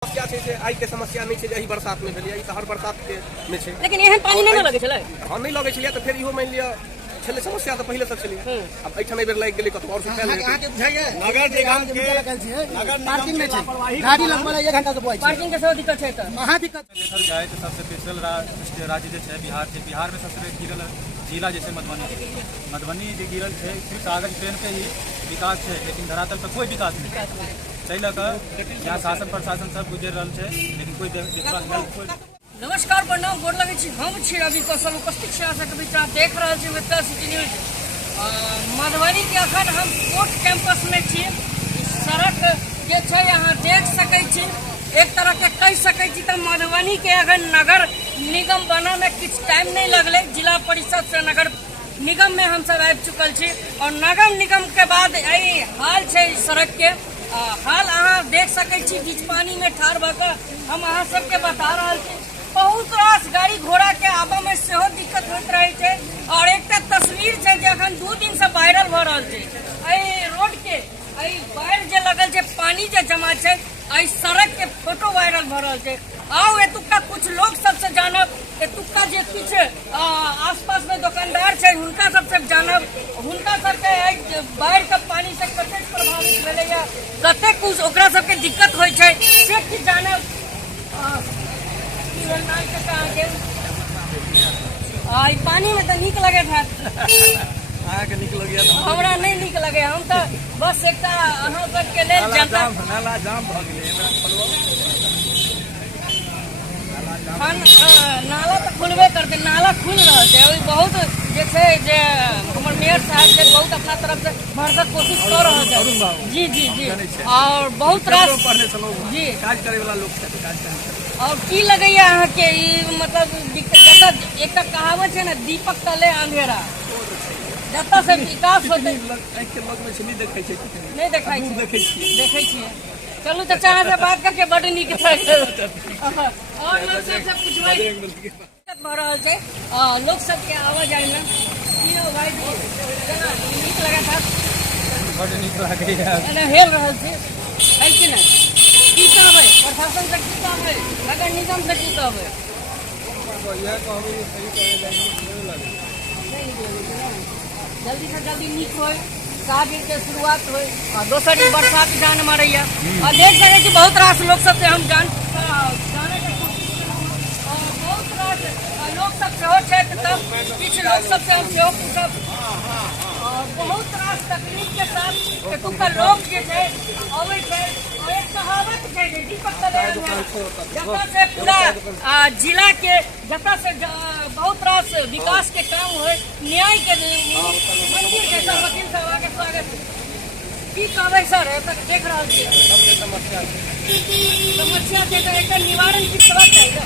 समस्या छै जे आइ के समस्या नहीं छै जे एही बरसात में भेलै, ई त हर बरसात के में छै। लेकिन एहन पानी नहीं लगे छलै। हां नहीं लगे छलै त फिर इहो मान लिया छले समस्या त पहिले से छलै। अब एठन एबेर लाग गेलै कतो और से फैल गेलै। आके बुझाइए नगर निगम के नगर पार्किंग में छै, गाड़ी लगबे 1 घंटा से पहुंचे पार्किंग के सेहो दिक्कत छै त महा दिक्कत। देखल जाए तो सबसे पिछड़ल राज्य जो है बिहार है। बिहार में सबसे गिरल जिला जैसे मधुबनी जो गिरल है सिर्फ कागज पेन पे ही विकास है, लेकिन धरातल पर कोई विकास नहीं। ताहि लऽ कऽ यहाँ शासन प्रशासन सब गुजर रहा है, लेकिन कोई नमस्कार प्रणाम गोर लगे छी। हम छी रवि कौशल, उपस्थित छी अहाँके बीच आप देख रहल छी मिथिला सिटी न्यूज। मधुबनी के अखन हम कोर्ट कैंपस में छी। सड़क जे छै अहाँ देख सकै छी, एक तरह के कह सकै छी त मधुबनी के अगर नगर निगम बना में किछ टाइम नहीं लगले। जिला परिषद से नगर निगम में हम सब आबि चुकल छी और नगर निगम के बाद यही हाल छै सड़क के। हाल अहाँ देख सकै छी, बीच पानी में ठाड़ भ कऽ हम अहाँ सबके बता रहल छी। बहुत रास गाड़ी घोड़ा के आबा में सेहो दिक्कत होइत रहे छै और एकटा तस्वीर छै जे अखन 2 दिन से वायरल भ रहल छै। एहि रोड के एहि बाढ़ जे लगल छै, पानी जे जमा छै, एहि सड़क के फोटो वायरल भ रहल छै। आओ एतुका कुछ लोग सबसे जानब, एतुका जे किछ आसपास में दुकानदार छै हुनका सबसे जानब, हुनका सबके बाढ़ के पानी से कतेक प्रभावित भेलै या कतेक ओकरा सबके दिक्कत होइ छै से किछ जानब। पानी में तो निक लगे था निक लग गया हमरा नहीं निक लगे। हम तो बस एक अहाँ सबके लेल जनता नाला जाम भ गेलै। नाला तो खुलबे करते, नाला खुल रहा है। बहुत जे छै जे हमर मेयर साहब छै बहुत अपना तरफ से भरसक कोशिश कर रहा है। जी जी जी और बहुत रास जी काज करे वाला लोग छै, काज करे। और की लगैया अहाँ के ई मतलब एक कहावत है ना, दीपक तले अंधेरा, जत से विकास होते के लग में नहीं देखे छै, नहीं देखाई छै, देखे छी देखे छियै। चलू तो चाहे से बात करके बड़ नीक लागल और लोग सबसे पूछबै दिक्कत भ रहल छै लोग सबके आवाज आइ में की हो भाई जी केना नीक लगा था बड़ नीक लागैया एना हेल रहल छै है कि नहीं। की कहबै प्रशासन से, की कहबै नगर निगम से, की कहबै यह कहबै सही करे जाए जल्दी से जल्दी नीक होय, काज के शुरुआत होय। दोसर बरसात जान मारैया और देख सकै छी बहुत रास लोग सब से हम जाने के कोशिश और बहुत रास लोग सब सेहो छै, तब किछ लोग सब से हम सेहो पूछब और बहुत रास तकनीक के साथ एतुका लोग जे छै अबै छै। और एक कहावत छै जे दीपक तले जतऽ से पूरा जिला के जतऽ से बहुत रास विकास के काम होय, न्याय के मंदिर के सब वकील साहब के स्वागत। की कहबै सर एतऽ देख रहल छी समस्या छै तो एकर निवारण किस तरह चाहिए,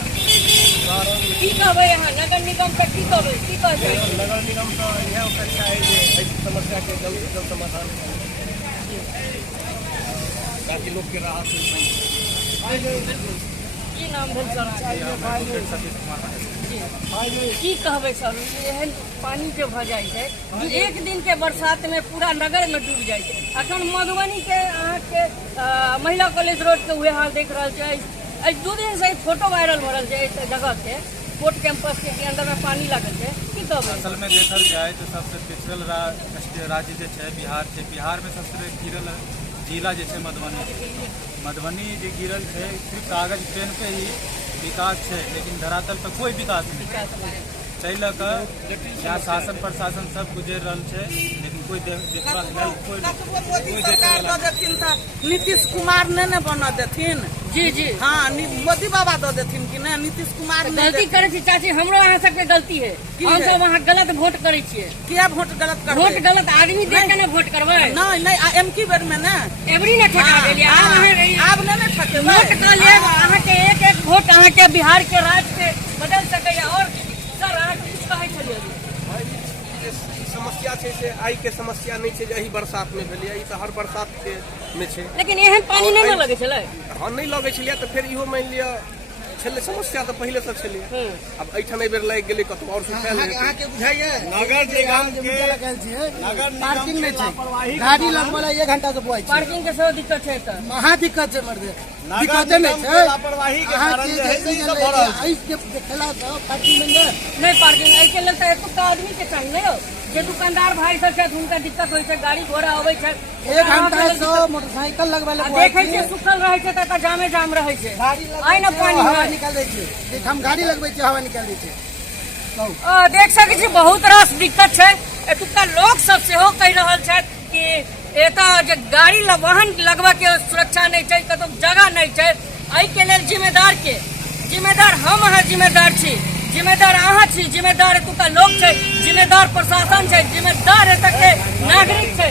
की कहबै अहाँ नगर निगम से, की कहबै की कहबै नगर निगम तो यह अपेक्षा है जे एहि समस्या के जल्द से जल्द समाधान ताकि लोग के राहत मिल। की नाम भेल सर? की कहबै सर एहन पानी जे भ जाइ छै, एक दिन के बरसात में पूरा नगर में डूब जाइ छै। अखन मधुबनी के अहाँ के महिला कॉलेज रोड के उहे हाल देख रहल छै। 2 दिन से फोटो वायरल भ रहल छै इस जगह के कोर्ट कैंपस के अंदर में पानी लागल छै। की कहबै असल में देखल जाए तो सबसे पिछड़ल राज्य जो है बिहार है। बिहार में सबसे गिरल जिला जैसे मधुबनी जो गिरल है सिर्फ कागज पेन पे ही विकास है, लेकिन धरातल पर कोई विकास नहीं। ताहि लऽ कऽ यहाँ शासन प्रशासन सब गुजर रहा है, लेकिन कोई देखभाल नीतीश कुमार ने बना देथिन। जी जी हाँ मोदी बाबा दो देथिन कि नहीं, नीतीश कुमार गलती करे छी चाची, हमरो अहाँ सबके गलती है। हम सब वहाँ गलत वोट करे छियै। किया वोट गलत कर वोट गलत आदमी देख के ना वोट करबै। नहीं नहीं एमकी बेर में ना एवरी ने ठका देलियै। आब नहीं ठकेबै। वोट कर लेब अहाँ के एक वोट अहाँ के बिहार के राज के बदल सकैया। और सर अहाँ कुछ कहै छलियै समस्या छै जे आइ के समस्या नहीं छै जे एही बरसात में भेलै, ई त हर बरसात के में छै। लेकिन एहन पानी नहीं लगे छलै। हां नहीं लगे छलै त फिर इहो मान लिया छेले समस्या तो पहले से छेले अब एठाम एहि बेर लागि गेलै कतौ और सुखायल अहाँ के बुझाइए नगर निगम के विद्यालय कहल छियै पार्किंग में छै गाड़ी लगबला 1 घंटा से पहुंच पार्किंग के सेहो दिक्कत छै तऽ महा दिक्कत छै मर्दे दिक्कत नहीं छै लापरवाही के अहाँ कारण के जे है ई सब भऽ रहल छै। के देखला तो पार्किंग में नहीं पार्किंग एहि के लेल तऽ एतुका आदमी के चाही ने यौ जे दुकानदार भाई सब छथि हुनका दिक्कत होइ छै गाड़ी घोड़ा अबै छै 1 घंटा से मोटरसाइकिल लगबला देखै छियै सुखल रहै छै तऽ जामे जाम रहै छै आइ न पानी हवा निकाल दै छै देख हम गाड़ी लगबै छी हवा निकाल दै छै देख सकै छी बहुत रास दिक्कत छै एतुका लोक सब सेहो कहि रहल छथि कि एतऽ जे गाड़ी वाहन लगबा के सुरक्षा नहीं छै कतौ जगह नहीं छै एहि के लेल जिम्मेदार हम अहाँ जिम्मेदार छी जिम्मेदार अहाँ छी जिम्मेदार एतुका लोक छै जिम्मेदार प्रशासन छै जिम्मेदार एतऽ के नागरिक छै